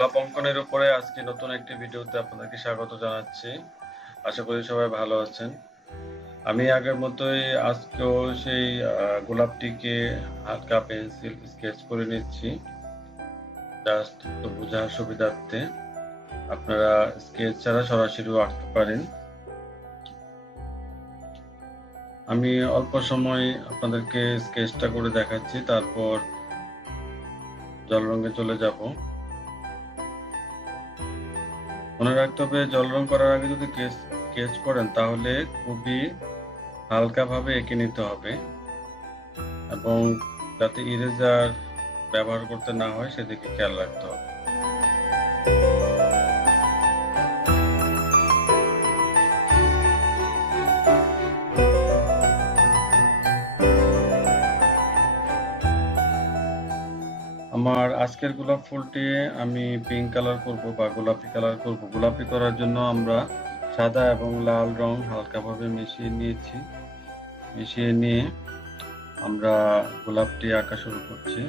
গোলাপ অঙ্কনের উপরে আজকে নতুন একটি ভিডিওতে আপনাদেরকে স্বাগত জানাচ্ছি। আশা করি সবাই ভালো আছেন। আমি আগের মতোই আজকেও সেই গোলাপটিকে হালকা পেন্সিল স্কেচ করে নিচ্ছি, জাস্ট একটু বোঝার সুবিধার্থে। আপনারা স্কেচ ছাড়া সরাসরিও আঁকতে পারেন। আমি অল্প সময় আপনাদেরকে স্কেচটা করে দেখাচ্ছি, তারপর জল রঙে চলে যাব। মনে রাখতে হবে, জল রং করার আগে যদি স্কেচ করেন তাহলে খুবই হালকাভাবে এঁকে নিতে হবে এবং যাতে ইরেজার ব্যবহার করতে না হয় সেদিকে খেয়াল রাখতে হবে। আমার আজকের গোলাপ ফুলটি আমি পিঙ্ক কালার করব বা গোলাপি কালার করব। গোলাপি করার জন্য আমরা সাদা এবং লাল রং হালকাভাবে মিশিয়ে নিয়েছি। মিশিয়ে নিয়ে আমরা গোলাপটি আঁকা শুরু করছি।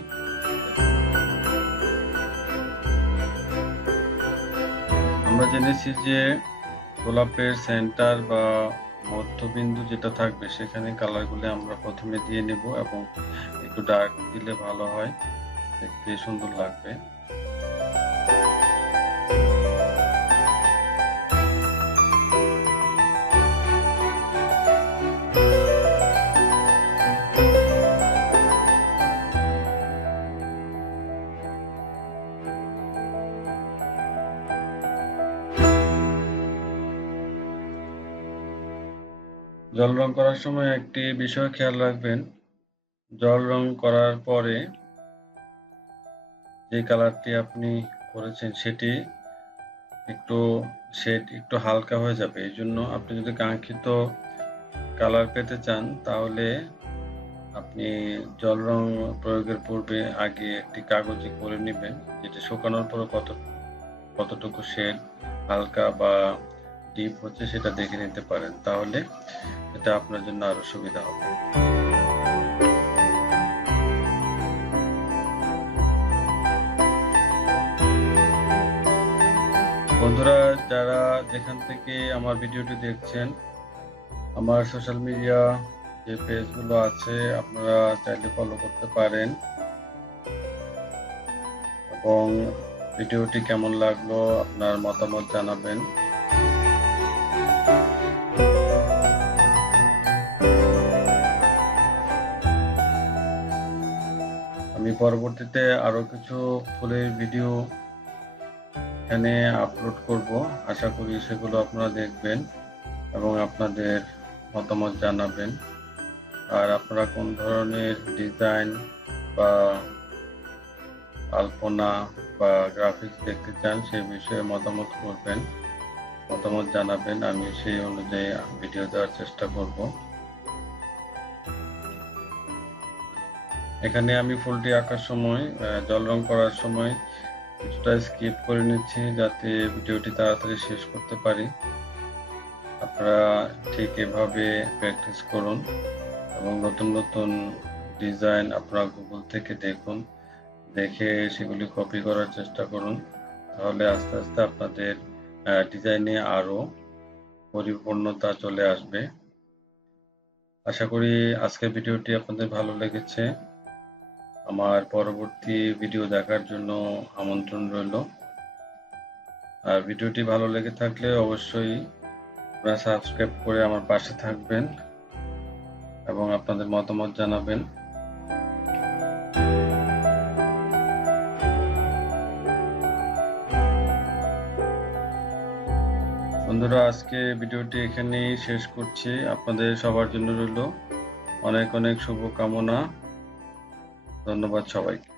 আমরা জেনেছি যে গোলাপের সেন্টার বা মধ্যবিন্দু যেটা থাকবে সেখানে কালারগুলো আমরা প্রথমে দিয়ে নেব এবং একটু ডার্ক দিলে ভালো হয়, দেখতে সুন্দর লাগবে। জল রং করার সময় একটি বিষয় খেয়াল রাখবেন, জল রং করার পরে যে কালারটি আপনি করেছেন সেটি একটু হালকা হয়ে যাবে। এই জন্য আপনি যদি কাঙ্ক্ষিত কালার পেতে চান তাহলে আপনি জল রং প্রয়োগের পূর্বে আগে একটি কাগজে করে নেবেন, যেটা শুকানোর পর কতটুকু শেড হালকা বা ডিপ হচ্ছে সেটা দেখে নিতে পারেন, তাহলে এটা আপনার জন্য আরো সুবিধা হবে। বন্ধুরা, যারা যেখান থেকে আমার ভিডিওটি দেখছেন, আমার সোশ্যাল মিডিয়া যে পেজগুলো আছে আপনারা চাইলে ফলো করতে পারেন এবং ভিডিওটি কেমন লাগলো আপনার মতামত জানাবেন। আমি পরবর্তীতে আরো কিছু ফুলের ভিডিও এখানে আপলোড করব, আশা করি সেগুলো আপনারা দেখবেন এবং আপনাদের মতামত জানাবেন। আর আপনারা কোন ধরনের ডিজাইন বা আলপনা বা গ্রাফিক্স দেখতে চান সেই বিষয়ে মতামত জানাবেন, আমি সেই অনুযায়ী ভিডিও দেওয়ার চেষ্টা করব। এখানে আমি ফুলটি আঁকার সময় জল রং করার সময় কিছুটা স্কিপ করে নিচ্ছি যাতে ভিডিওটি তাড়াতাড়ি শেষ করতে পারি। আপনারা ঠিক এভাবে প্র্যাকটিস করুন এবং নতুন নতুন ডিজাইন আপনারা গুগল থেকে দেখুন, দেখে সেগুলি কপি করার চেষ্টা করুন, তাহলে আস্তে আস্তে আপনাদের ডিজাইনে আরো পরিপূর্ণতা চলে আসবে। আশা করি আজকের ভিডিওটি আপনাদের ভালো লেগেছে। আমার পরবর্তী ভিডিও দেখার জন্য আমন্ত্রণ রইল। আর ভিডিওটি ভালো লেগে থাকলে অবশ্যই আপনারা সাবস্ক্রাইব করে আমার পাশে থাকবেন এবং আপনাদের মতামত জানাবেন। বন্ধুরা, আজকে ভিডিওটি এখানেই শেষ করছি। আপনাদের সবার জন্য রইল অনেক অনেক শুভকামনা। ধন্যবাদ সবাইকে।